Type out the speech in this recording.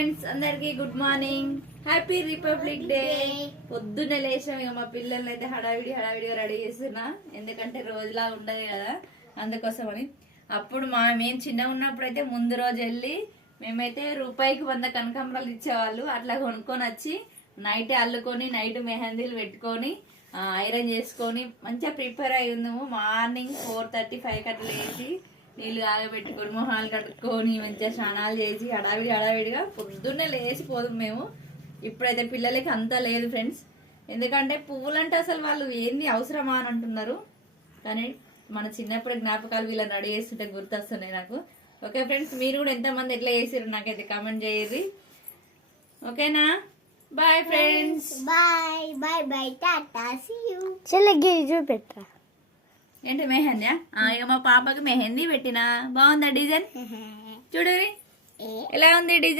Friends అందరికి good morning, happy republic day. పొద్దున్నే లేచాం. ఇక మా పిల్లల్ని అయితే హడావిడిగా రెడీ చేస్తున్నా, ఎందుకంటే రోజులా ఉండదు కదా, అందుకోసమని. అప్పుడు మేము చిన్నగా ఉన్నప్పుడు అయితే ముందు రోజు వెళ్ళి మేమైతే రూపాయికి 100 కనకాంబరాలు ఇచ్చేవాళ్ళు. అట్లా కొనుక్కొని వచ్చి నైట్ అల్లుకొని నైట్ మెహందీలు పెట్టుకొని ఐరన్ చేసుకొని మంచిగా ప్రిపేర్ అయి ఉన్నాము. మార్నింగ్ 4:35 అట్లా లేచి నీళ్ళు ఆగబెట్టుకొని మొహాలు కట్టుకొని మంచిగా స్నానాలు చేసి హడావిడిగా పొద్దున్నే లేచి పోదాం మేము. ఇప్పుడైతే పిల్లలకి అంతా లేదు ఫ్రెండ్స్, ఎందుకంటే పువ్వులంటే అసలు వాళ్ళు ఏంది అవసరమా అని అంటున్నారు. కానీ మన చిన్నప్పుడు జ్ఞాపకాలు వీళ్ళని రెడీ చేస్తుంటే గుర్తొస్తున్నాయి నాకు. ఓకే ఫ్రెండ్స్, మీరు కూడా ఎంతమంది ఎట్లా చేసారు నాకైతే కామెంట్ చేయరు. ఓకేనా? Bye friends. Bye tata see you. చెల్లెకి చూపెట్టా. ఏంటి మెహందీ? ఇక మా పాపకి మెహందీ పెట్టినా. బాగుందా డిజైన్? చూడు ఎలా ఉంది డిజైన్.